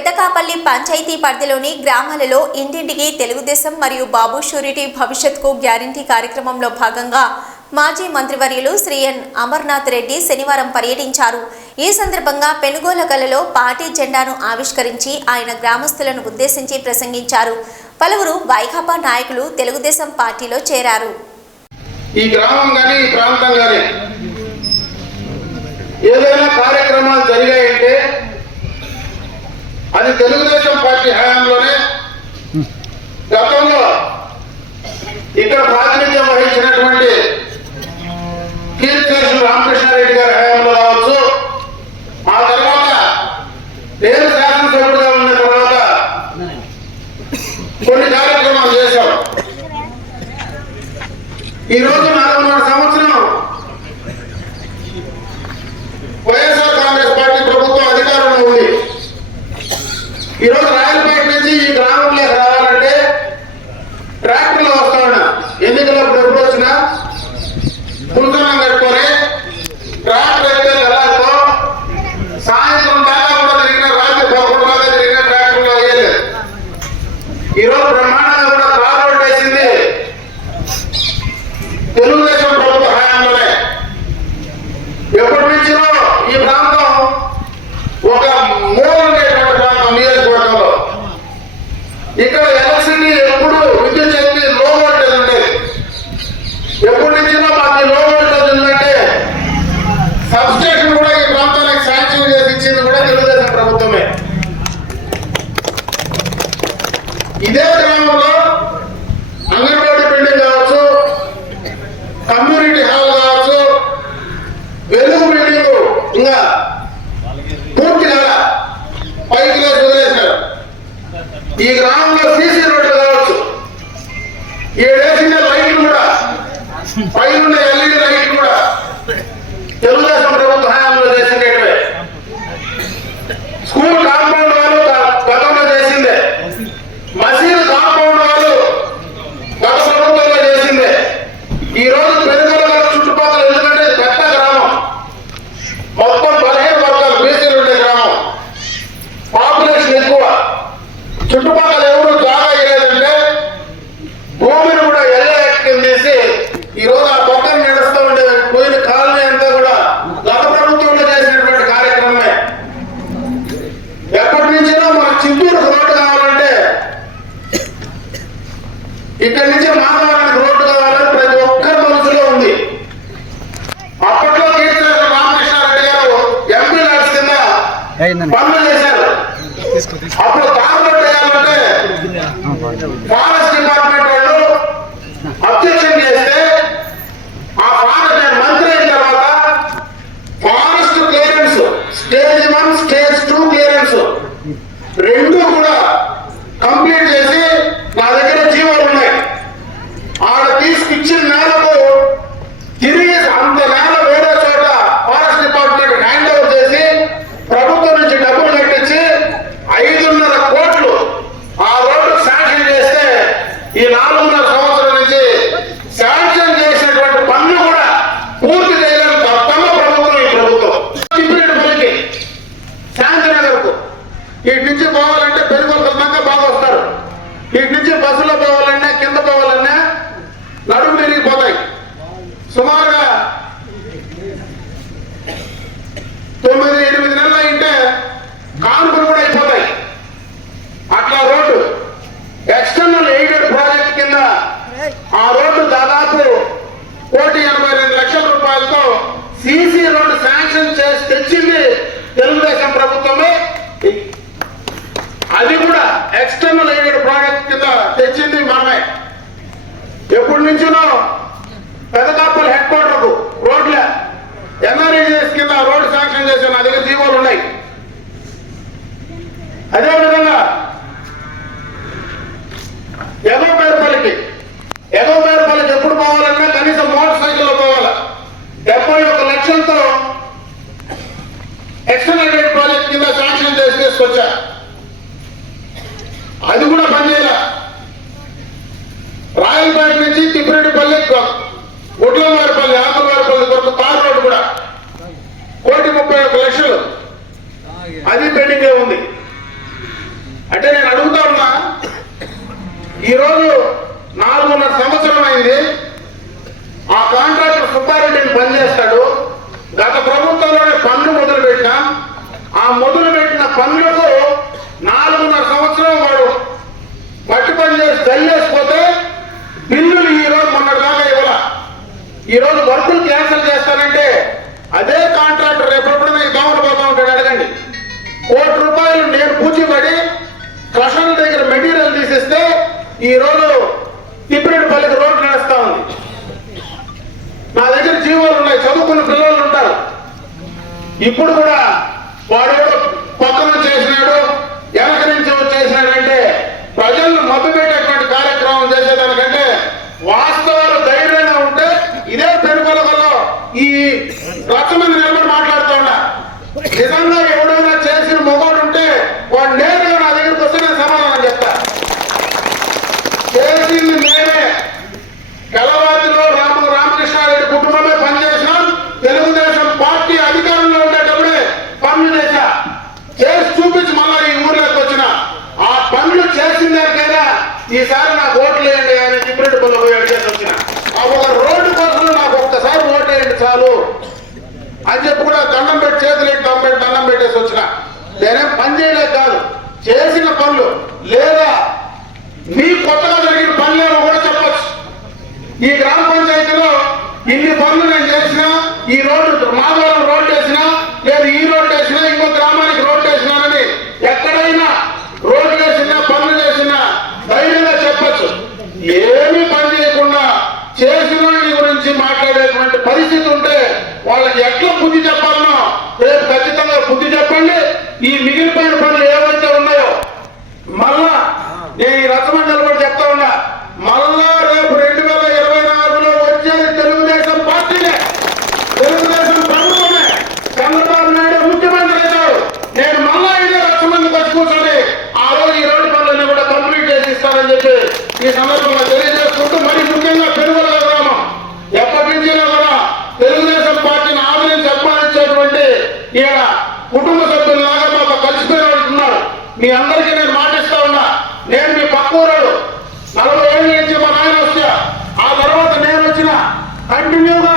పెద్దకాపల్లి పంచాయతీ పరిధిలోని గ్రామాలలో ఇంటింటికి తెలుగుదేశం మరియు బాబు షూరిటీ భవిష్యత్కు గ్యారంటీ కార్యక్రమంలో భాగంగా మాజీ మంత్రివర్యులు శ్రీ ఎన్ అమర్నాథ్ రెడ్డి శనివారం పర్యటించారు. ఈ సందర్భంగా పెనుగోలగలలో పార్టీ జెండాను ఆవిష్కరించి ఆయన గ్రామస్తులను ఉద్దేశించి ప్రసంగించారు. పలువురు వైకాపా నాయకులు తెలుగుదేశం పార్టీలో చేరారు. ఈ గ్రామం గాని ఈ ప్రాంతం గాని ఏదైనా కార్యక్రమాలు జరిగాయంటే అది తెలుగుదేశం పార్టీ హయాంలోనే. గతంలో ఇక్కడ ప్రాతినిధ్యం వహించినటువంటి కీర్తిశేషులు రామకృష్ణారెడ్డి గారి హయాంలో కావచ్చు, ఆ తర్వాత నేను శాసనసభ్యుడిగా ఉన్న తర్వాత కొన్ని కార్యక్రమాలు చేశాం. ఈరోజు 4.5 సంవత్సరం వైఎస్ఆర్ కాంగ్రెస్ పార్టీ ప్రభుత్వం అధికారంలో ఉంది. ఈరోజు రాయలపేట నుంచి ఈ గ్రామంలోకి రావాలంటే ట్రాక్టర్లు వస్తా ఉన్నా. ఎన్నికలప్పుడు ఎప్పుడు వచ్చినా పుల్సనం కట్టుకొని ట్రాక్టర్ అయితే వెళ్ళాలతో సాయంత్రం దాకా కూడా తిరిగిన, రాత్రి 11 దాకా తిరిగిన ట్రాక్టర్లు అయ్యేది. ఈరోజు బ్రహ్మాండంగా కూడా కార్ రోడ్ వేసింది తెలుగుదేశం ప్రభుత్వ హయాంలోనే. ఎప్పటి నుంచో ఈ ప్రాంతం ఒక మూల ఉండేటువంటి ప్రాంతం నియోజకవర్గంలో. ఇక్కడ ఎలక్ట్రిసిటీ ఎప్పుడు విద్యుత్ శక్తి లో వోల్టేజ్ ఉండేది. ఎప్పటి నుంచో మాకు లో వోల్టేజ్ ఉందంటే సబ్స్టేషన్ కూడా ఈ ప్రాంతానికి శాంక్షన్ చేసి ఇచ్చింది కూడా తెలుగుదేశం ప్రభుత్వమే. ఇదే గ్రామంలో అంగన్వాడీ బిల్డింగ్ కావచ్చు, కమ్యూనిటీ హాల్ కావచ్చు, వెలుగు బిల్డింగ్ ఇంకా పూర్తిగా పైకి వదిలేశారు. ఈ గ్రామంలో సీసీ రోడ్డు కావచ్చు, ఏడేసిన లైట్లు కూడా, పైన ఎల్ఈడి లైట్లు కూడా తెలుగుదేశం ప్రభుత్వ హయాంలో చేసినవే. స్కూల్ కాంపౌండ్ వాళ్ళు గతంలో చేసిందే. మసీదు కాంపౌండ్ వాళ్ళు గత ప్రభుత్వంలో చేసిందే. ఈ రోజు పెనుగొల చుట్టుపక్కల, ఎందుకంటే పెద్ద గ్రామం, మొత్తం 15 వర్గాలు బీసీలు ఉండే గ్రామం, పాపులేషన్ ఎక్కువ. చుట్టుపక్కల ఎవరు జాగా అయ్యేదంటే భూమిని కూడా ఎల్లెక్కింది తీసి ఈరోజు ఆ పక్కన నడుస్తూ ఉండే పోయిన కాలనీ అంతా కూడా గత ప్రభుత్వంలో చేసినటువంటి కార్యక్రమమే. ఎప్పటి నుంచినో మన చిత్తూరు రోడ్డు కావాలంటే, ఇక్కడి నుంచి మాధవరానికి రోడ్డు కావాలని ప్రతి ఒక్కరి మనసులో ఉంది. అప్పట్లో కీర్తిశేషులు రామకృష్ణారెడ్డి గారు ఎంపీ ల్యాడ్స్ కింద పనులు చేశారు. అప్పుడు తార్ రోడ్డు వేయాలంటే ఫారెస్ట్ డిపార్ట్మెంట్ వాళ్ళు అబ్జెక్షన్ చేస్తే, ఆ ఫారెస్ట్ మంత్రి అయిన తర్వాత forest clearance stage 1, stage 2 clearance రెండు కూడా కంప్లీట్ చేసి నా దగ్గర జీవోలు ఉన్నాయి. ఆడ తీసుకొచ్చిన నేలకు తిరిగి అంత నేల వేరే చోట ఫారెస్ట్ డిపార్ట్మెంట్ హ్యాండ్ ఓవర్ చేసి ప్రభుత్వం నుంచి డబ్బులు కట్టించి 5.5 కోట్లు ఆ రోడ్డు శాంక్షన్ చేస్తే, ఈ 4.5 సంవత్సరం నుంచి శాంక్షన్ చేసినటువంటి పనులు కూడా పూర్తి చేయలేని దత్తమ్మ ప్రభుత్వం ఈ ప్రభుత్వం. పనికి శాంతినగర్కు ఇటు నుంచి పోవాలంటే పెనుగొల దాకా బాగా వస్తారు. ఇటు నుంచి బస్సులో పోవాలన్నా, కింద పోవాలన్నా నడుము తిరిగిపోతాయి. సుమారుగా 9-8 నెలలు అయింటే కానుకలు కూడా అయిపోతాయి. అట్లా రోడ్డు ఎక్స్టర్నల్ ఎయిడెడ్ ప్రాజెక్ట్ కింద ఆ రోడ్డు దాదాపు 1,82,00,000 రూపాయలతో సీసీ రోడ్డు శాంక్షన్ చేసి తెచ్చింది తెలుగుదేశం ప్రభుత్వమే. అది కూడా ఎక్స్టర్నల్ ఎయిడెడ్ ప్రాజెక్ట్ కింద తెచ్చింది మనమే. ఎప్పటి నుంచినో పెద్దకాపల్లి హెడ్ క్వార్టర్కు రోడ్లే ఎన్ఆర్ఈజీఎస్ కింద రోడ్డు శాంక్షన్ చేసే నా దగ్గర జీవోలు ఉన్నాయి. అదేవిధంగా ఎగోపేరుపల్లికి ఎప్పుడు పోవాలన్నా కనీసం మోటార్ సైకిల్లో పోవాలి. 71 లక్షలతో ఎక్స్టర్నల్ ప్రాజెక్ట్ కింద శాంక్షన్ చేసి తీసుకొచ్చా. అది కూడా పనిచేయాల. రాయలపేట నుంచి తిప్పిరెడ్డిపల్లి, గుడ్లవారిపల్లి, ఆకులవారిపల్లి వరకు తార్ రోడ్డు కూడా 1,31,00,000 అది పెండింగే ఉంది. అంటే నేను అడుగుతా ఉన్నా, ఈరోజు 4.5 సంవత్సరం అయింది. ఆ కాంట్రాక్టర్ సుబ్బారెడ్డిని పనిచేస్తాడు. గత ప్రభుత్వంలోనే పన్ను మొదలుపెట్టినా, ఆ మొదలుపెట్టిన పన్నులకు 4.5 సంవత్సరం వాడు మట్టి పని చేసి తల్లేసిపోతే బిల్లులు ఈరోజు మొన్నటిదాకా ఇవ్వాల. ఈరోజు వర్కులు క్యాన్సిల్ చేస్తానంటే అదే కాంట్రాక్టర్ ఎప్పుడెప్పుడైనా ఈ దోమలు పోతా ఉంటాడు. అడగండి. ₹1 కోటి నేను పూచిపడి క్రషర్ల దగ్గర మెటీరియల్ తీసిస్తే ఈరోజు తిప్పిరెడ్డిపల్లికి రోడ్లు నడుస్తా ఉంది. నా దగ్గర జీవోలు ఉన్నాయి, చదువుకున్న పిల్లలు ఉంటారు. ఇప్పుడు కూడా వాడు పక్కన చేసినాడు, వెనక నుంచి చేసినాడంటే ప్రజలను మభ్యపెట్టేటువంటి కార్యక్రమం చేసేదానికంటే వాస్తవాలు ధైర్యంగా ఉంటే ఇదే పెనుకొలలో ఈ రచ్చమంది నిలబడి మాట్లాడుతూ ఉన్నా. నిజంగా ఎవడైనా చేసిన మొగోడు ఉంటే వాడు నేరుగా నా దగ్గరికి వస్తే నేను సమాధానం చెప్తా. చేసింది నేనే. కలవాతిలో రామకృష్ణారెడ్డి కుటుంబమే పనిచేసినాం. తెలుగుదేశం పార్టీ అధికారంలో ఉండేటప్పుడే పనులు చేశా. చేసి చూపించి మళ్ళా ఈ ఊర్లోకి వచ్చిన. ఆ పనులు చేసిన దానికైనా ఈసారి నాకు ఓట్లు వేయండి అని తిప్పిరెడ్డిపల్లి పోయి అడిగేసి వచ్చిన. ఆ ఒక రోడ్డు కోసం నాకు ఒక్కసారి ఓటు వేయండి చాలు అని చెప్పి కూడా దండం పెట్టి చేతులెట్టి దండం పెట్టేసి వచ్చిన. నేనేం పని చేయలేదు కాదు, చేసిన పనులు లేదా మీ కొత్తగా జరిగిన పనులేమో కూడా చెప్పచ్చు. ఈ గ్రామ పంచాయతీలో ఇన్ని పనులు నేను చేసినా, ఈ రోడ్డు మాధవరం రోడ్డు వేసినా, లేదు ఈ రోడ్డు వేసినా, ఇంకో గ్రామానికి రోడ్డు వేసినానని ఎక్కడైనా రోడ్డు వేసినా పనులు చేసినా ధైర్యంగా చెప్పచ్చు. ఏమీ పని చేయకుండా చేసిన గురించి మాట్లాడేటువంటి పరిస్థితి ఉంటే వాళ్ళకి ఎట్లా బుద్ధి చెప్పాలనో రేపు ఖచ్చితంగా బుద్ధి చెప్పండి. ఈ మిగిలిపోయిన పనులు ఏవైతే ఉన్నాయో మళ్ళా నేను ఈ రచ్చమండలి కూడా చెప్తా ఉన్నా, మళ్ళా రేపు 2024లో వచ్చేది తెలుగుదేశం పార్టీనే, తెలుగుదేశం ప్రభుత్వమే. చంద్రబాబు నాయుడు ముఖ్యమంత్రి అవుతాడు. నేను మళ్ళా ఇదే రచ్చమందికి వచ్చి కూర్చొని ఆ రోజు ఈ రోడ్డు పనులన్నీ కూడా కంప్లీట్ చేసి ఇస్తానని చెప్పి ఈ సందర్భంగా తెలియజేసుకుంటూ, మరి ముఖ్యంగా పెనుగొల గ్రామం ఎప్పటి నుంచినా కూడా తెలుగుదేశం పార్టీని ఆదరించి అభిమానించేటువంటి ఈయన కుటుంబ సభ్యుల్లాగా మాకు కలిసిపోయిన వాళ్ళు ఉన్నారు. మీ అందరికీ నేను మాటిస్తా ఉన్నా, నేను మీ పక్క ఊరాడు 40 ఏళ్ళ నుంచి మా నాయన వచ్చా. ఆ తర్వాత నేను వచ్చిన కంటిన్యూగా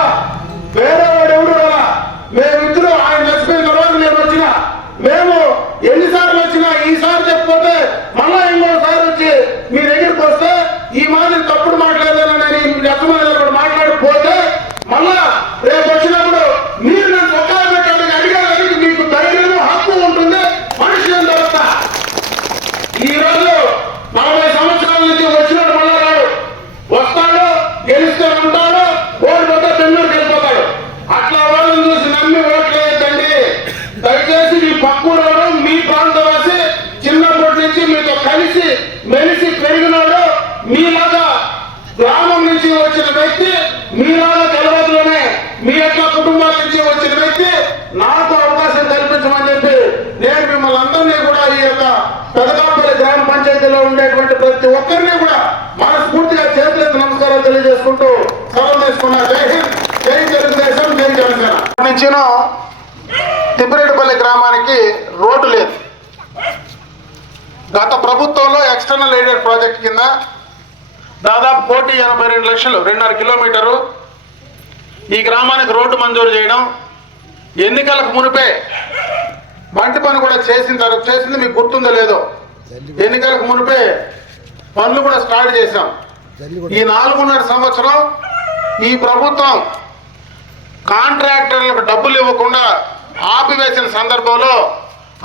వేరే వాడు ఎవరు కదా, మేమిద్దరు ఆయన చచ్చిపోయిన తర్వాత నేను వచ్చిన. మేము ఎన్నిసార్లు వచ్చినా ఈసారి చెప్పిపోతే మళ్ళా ఇంకోసారి వచ్చి మీ దగ్గరికి వస్తే ఈ మాదిరి తప్పుడు మాట్లాడేదని నేను అర్థమైన మాట్లాడిపోతే మళ్ళా రేపు వచ్చినప్పుడు మీరు నేను ఒక్కగా పెట్టడానికి అడిగేదానికి మీకు ధైర్యం హక్కు ఉంటుంది. మనిషి దొరుకుతా. ఈ రోజు 40 సంవత్సరాల నుంచి వచ్చినట్టు మళ్ళా రాడు, వస్తాడు, గెలిస్తే ఉంటాడు, ఓడిపోతే బెంగళూరుకి వెళ్ళిపోతాడు. అట్లా వాళ్ళని చూసి నమ్మి ఓట్లు వేయద్దండి దయచేసి. మీ పక్కూరు మీ ప్రాంతవాసి, చిన్నప్పటి నుంచి మీతో కలిసి మెలిసి పెరిగినాడు. మీలాగా గ్రామం నుంచి వచ్చిన వ్యక్తి, మీలాగా తెలవదులోనే మీ యొక్క కుటుంబాల నుంచి వచ్చిన వ్యక్తి నాకు అవకాశం కల్పించమని చెప్పి నేను మిమ్మల్ని అందరినీ కూడా ఈ యొక్క పెదకాపల్లి గ్రామ పంచాయతీలో ఉండేటువంటి ప్రతి ఒక్కరిని కూడా మనస్ఫూర్తిగా చేతులెత్తి నమస్కారాలు తెలియజేసుకుంటూ సెలవు తీసుకున్నా. జై హింద్, జై తెలుగుదేశం, జై జనసేన. నుంచి తిప్పిరెడ్డిపల్లి గ్రామానికి రోడ్డు లేదు. గత ప్రభుత్వంలో ఎక్స్టర్నల్ ఎయిడెడ్ ప్రాజెక్ట్ కింద దాదాపు 1,82 లక్షలు 2.5 కిలోమీటరు ఈ గ్రామానికి రోడ్డు మంజూరు చేయడం. ఎన్నికలకు మునిపే బంటి పని కూడా చేసింది మీకు గుర్తుందో లేదో. ఎన్నికలకు మునిపే పనులు కూడా స్టార్ట్ చేశాం. ఈ 4.5 సంవత్సరం ఈ ప్రభుత్వం కాంట్రాక్టర్లకు డబ్బులు ఇవ్వకుండా ఆపివేసిన సందర్భంలో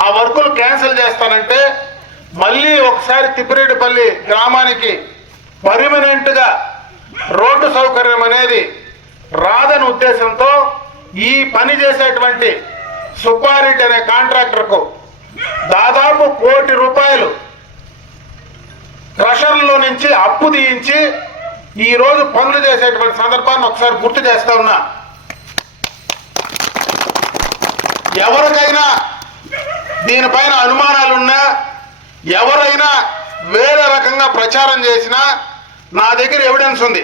ఆ వర్కులు క్యాన్సిల్ చేస్తానంటే మళ్ళీ ఒకసారి తిప్పిరెడ్డిపల్లి గ్రామానికి పర్మనెంట్గా రోడ్డు సౌకర్యం అనేది రాదని ఉద్దేశంతో ఈ పని చేసేటువంటి సుబ్బారెడ్డి అనే కాంట్రాక్టర్కు దాదాపు ₹1 కోటి క్రషర్లో నుంచి అప్పు తీయించి ఈ రోజు పనులు చేసేటువంటి సందర్భాన్ని ఒకసారి గుర్తు చేస్తా ఉన్నా. ఎవరికైనా దీనిపైన అనుమానాలున్నా, ఎవరైనా వేరే రకంగా ప్రచారం చేసినా నా దగ్గర ఎవిడెన్స్ ఉంది,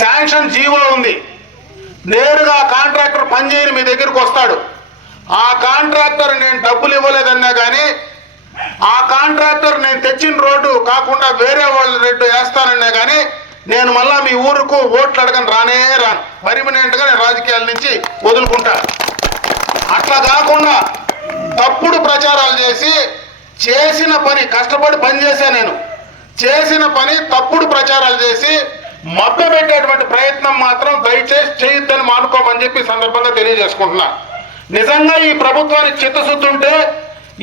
శాంక్షన్ జీవో ఉంది. నేరుగా కాంట్రాక్టర్ పనిచేయని మీ దగ్గరికి వస్తాడు. ఆ కాంట్రాక్టర్ నేను డబ్బులు ఇవ్వలేదన్నా కానీ ఆ కాంట్రాక్టర్ నేను తెచ్చిన రోడ్డు కాకుండా వేరే వాళ్ళ రెడ్డు వేస్తానన్నా కానీ నేను మళ్ళా మీ ఊరుకు ఓట్లు అడగని రాను. పర్మనెంట్గా నేను రాజకీయాల నుంచి వదులుకుంటా. అట్లా కాకుండా తప్పుడు ప్రచారాలు చేసి చేసిన పని, కష్టపడి పని చేశా నేను, చేసిన పని తప్పుడు ప్రచారాలు చేసి మభ్యపెట్టేటువంటి ప్రయత్నం మాత్రం దయచేసి చేయొద్దని మానుకోమని చెప్పి సందర్భంగా తెలియజేసుకుంటున్నా. నిజంగా ఈ ప్రభుత్వానికి చిత్తశుద్ధి ఉంటే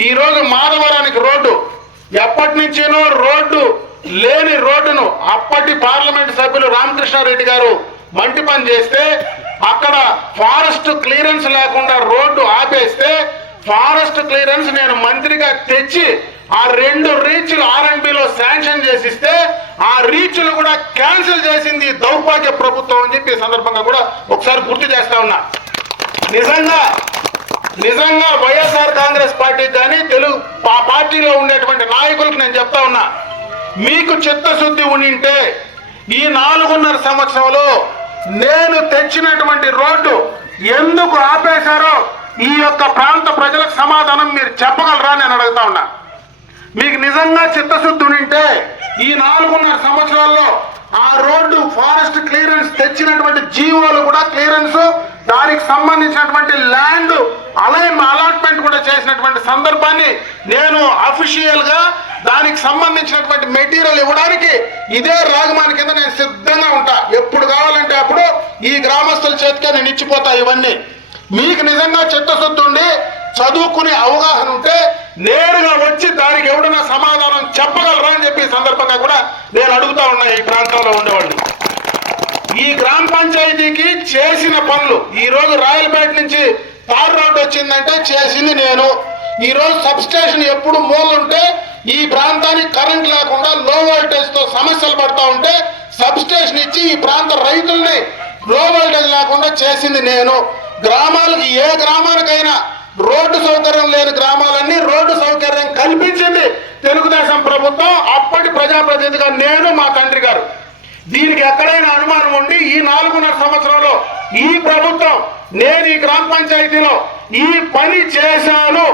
ఈరోజు మాధవరానికి రోడ్డు, ఎప్పటి నుంచినో రోడ్డు లేని రోడ్డును అప్పటి పార్లమెంట్ సభ్యులు రామకృష్ణారెడ్డి గారు మంటి పని చేస్తే అక్కడ ఫారెస్ట్ క్లియరెన్స్ లేకుండా రోడ్డు ఆపేస్తే ఫారెస్ట్ క్లియరెన్స్ నేను మంత్రిగా తెచ్చి ఆ 2 రీచ్లు ఆర్ఎండ్బిలో శాంక్షన్ చేసిస్తే ఆ రీచ్లు కూడా క్యాన్సిల్ చేసింది దౌర్భాగ్య ప్రభుత్వం అని చెప్పి సందర్భంగా కూడా ఒకసారి గుర్తు చేస్తా ఉన్నా. నిజంగా వైఎస్ఆర్ కాంగ్రెస్ పార్టీకి కానీ తెలుగు పార్టీలో ఉండేటువంటి నాయకులకు నేను చెప్తా ఉన్నా, మీకు చిత్తశుద్ధి ఉంటే ఈ 4.5 సంవత్సరంలో నేను తెచ్చినటువంటి రోడ్డు ఎందుకు ఆపేశారో ఈ యొక్క ప్రాంత ప్రజలకు సమాధానం మీరు చెప్పగలరా నేను అడుగుతా ఉన్నా. మీకు నిజంగా చిత్తశుద్ధి ఉంటే ఈ 4.5 సంవత్సరాల్లో ఆ రోడ్డు ఫారెస్ట్ క్లియరెన్స్ తెచ్చినటువంటి జీవోలు కూడా క్లియరెన్స్, దానికి సంబంధించినటువంటి ల్యాండ్ అలాట్మెంట్ కూడా చేసినటువంటి సందర్భాన్ని నేను అఫీషియల్ గా దానికి సంబంధించినటువంటి మెటీరియల్ ఇవ్వడానికి ఇదే రాగమాని కింద నేను సిద్ధంగా ఉంటా. ఎప్పుడు కావాలంటే అప్పుడు ఈ గ్రామస్తుల చేతికే నేను ఇచ్చిపోతా. ఇవన్నీ మీకు నిజంగా చిత్తశుద్ధి ఉండి చదువుకునే అవగాహన ఉంటే నేరుగా వచ్చి దానికి ఎవడన్నా సమాధానం చెప్పగలరా అని చెప్పి సందర్భంగా కూడా నేను అడుగుతా ఉన్నా ఈ ప్రాంతంలో ఉండేవాళ్ళు. ఈ గ్రామ పంచాయతీకి చేసిన పనులు, ఈ రోజు రాయలపేట నుంచి తార్ రోడ్డు వచ్చిందంటే చేసింది నేను. ఈ రోజు సబ్ స్టేషన్ ఎప్పుడు మూలుంటే ఈ ప్రాంతానికి కరెంట్ లేకుండా లో వోల్టేజ్ తో సమస్యలు పడతా ఉంటే సబ్ స్టేషన్ ఇచ్చి ఈ ప్రాంత రైతుల్ని లో వోల్టేజ్ లేకుండా చేసింది నేను. గ్రామాలకు ఏ గ్రామానికైనా రోడ్డు సౌకర్యం లేని గ్రామాలన్నీ రోడ్డు సౌకర్యం కల్పించింది తెలుగుదేశం ప్రభుత్వం, అప్పటి ప్రజాప్రతినిధిగా నేను, మా తండ్రి గారు. దీనికి ఎక్కడైనా అనుమానం ఉండి ఈ 4.5 సంవత్సరంలో ఈ ప్రభుత్వం నేను ఈ గ్రామ పంచాయతీలో ఈ పని చేశాను,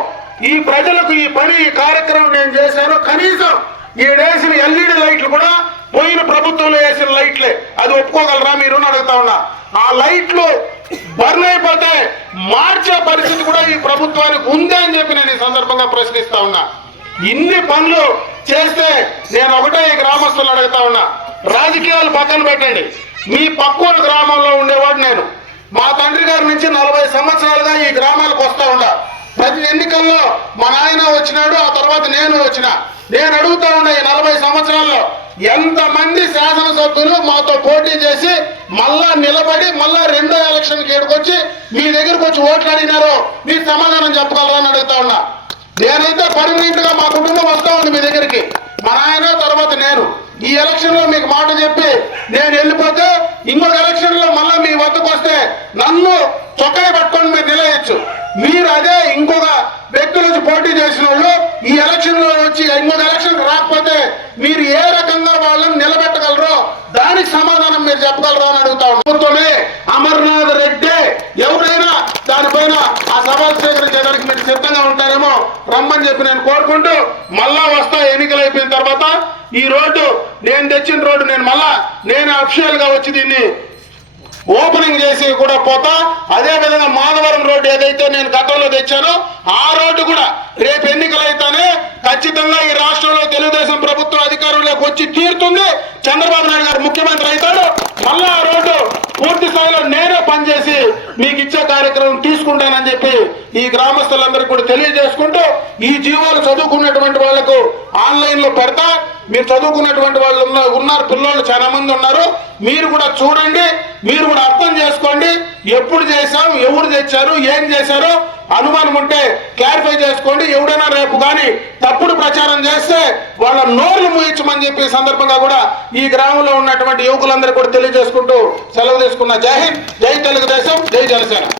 ఈ ప్రజలకు ఈ పని ఈ కార్యక్రమం నేను చేశాను, కనీసం ఈడేసిన ఎల్ఈడి లైట్లు కూడా పోయిన ప్రభుత్వంలో వేసిన లైట్లే, అది ఒప్పుకోగలరా మీరు అడుగుతా ఉన్నా. ఆ లైట్లు బర్న్ అయిపోతే మార్చే పరిస్థితి కూడా ఈ ప్రభుత్వానికి ఉందా అని చెప్పి నేను ఈ సందర్భంగా ప్రశ్నిస్తా ఉన్నా. ఇన్ని పనులు చేస్తే నేను ఒకటే ఈ గ్రామస్తులు అడుగుతా ఉన్నా, రాజకీయాలు పక్కన పెట్టండి. మీ పక్కూరు గ్రామంలో ఉండేవాడు నేను. మా తండ్రి గారి నుంచి 40 సంవత్సరాలుగా ఈ గ్రామాలకు వస్తా ఉండా. ప్రతి ఎన్నికల్లో మా నాయన వచ్చినాడు, ఆ తర్వాత నేను వచ్చిన. నేను అడుగుతా ఉన్నా, ఈ 40 సంవత్సరాల్లో ఎంతమంది శాసనసభ్యులు మాతో పోటీ చేసి మళ్ళా నిలబడి మళ్ళా 2వ ఎలక్షన్కి ఏడుకొచ్చి మీ దగ్గరకు వచ్చి ఓట్లు అడిగినారో మీరు సమాధానం చెప్పగలరా అని అడుగుతా ఉన్నా. నేనైతే పర్మనెంట్ గా మా కుటుంబం వస్తా ఉంది మీ దగ్గరికి, మా నాయన తర్వాత నేను. ఈ ఎలక్షన్ లో మీకు మాట చెప్పి నేను వెళ్ళిపోతే ఇంకొక ఎలక్షన్ లో మళ్ళీ మీ వద్దకు వస్తే నన్ను చొక్కాయి పట్టుకొని మీరు నిలయచ్చు. మీరు అదే ఇంకొక వ్యక్తుల నుంచి పోటీ చేసిన వాళ్ళు ఈ ఎలక్షన్ లో వచ్చి ఇంకొక ఎలక్షన్ రాకపోతే మీరు ఏ రకంగా వాళ్ళని నిలబెట్టగలరో దానికి సమాధానం మీరు చెప్పగలరా అని అడుగుతా ఉన్నామే. అమర్నాథ్ రెడ్డి ఎవరైనా దానిపైన ఆ సవాల్ స్వీకరించడానికి మీరు సిద్ధంగా ఉంటారేమో రమ్మని చెప్పి నేను కోరుకుంటూ మళ్ళా వస్తా. ఎన్నికలు అయిపోయిన తర్వాత ఈ రోడ్డు నేను తెచ్చిన రోడ్డు నేను అఫీషియల్ గా వచ్చి దీన్ని ఓపెనింగ్ చేసి కూడా పోతా. అదే విధంగా మాధవరం రోడ్డు ఏదైతే నేను గతంలో తెచ్చానో ఆ రోడ్డు కూడా రేపు ఎన్నికలు అయితేనే ఖచ్చితంగా ఈ రాష్ట్రంలో తెలుగుదేశం ప్రభుత్వం అధికారంలోకి వచ్చి తీరుతుంది. చంద్రబాబు నాయుడు గారు ముఖ్యమంత్రి అవుతాడు. మళ్ళా ఆ రోడ్డు పూర్తి స్థాయిలో నేనే పనిచేసి మీకు ఇచ్చే కార్యక్రమం తీసుకుంటానని చెప్పి ఈ గ్రామస్తులందరికీ కూడా తెలియజేసుకుంటూ ఈ జీవోలు చదువుకున్నటువంటి వాళ్లకు ఆన్లైన్ లో పెడతా. మీరు చదువుకున్నటువంటి వాళ్ళు ఉన్నారు, పిల్లలు చాలా మంది ఉన్నారు. మీరు కూడా చూడండి, మీరు కూడా అర్థం చేసుకోండి. ఎప్పుడు చేశాం, ఎవరు తెచ్చారు, ఏం చేశారో అనుమానం ఉంటే క్లారిఫై చేసుకోండి. ఎవడైనా రేపు కానీ తప్పుడు ప్రచారం చేస్తే వాళ్ళ నోర్లు మూయించమని చెప్పి సందర్భంగా కూడా ఈ గ్రామంలో ఉన్నటువంటి యువకులందరూ కూడా తెలియజేసుకుంటూ సెలవు తీసుకున్న. జై హింద్, జై తెలుగుదేశం, జై జనసేన.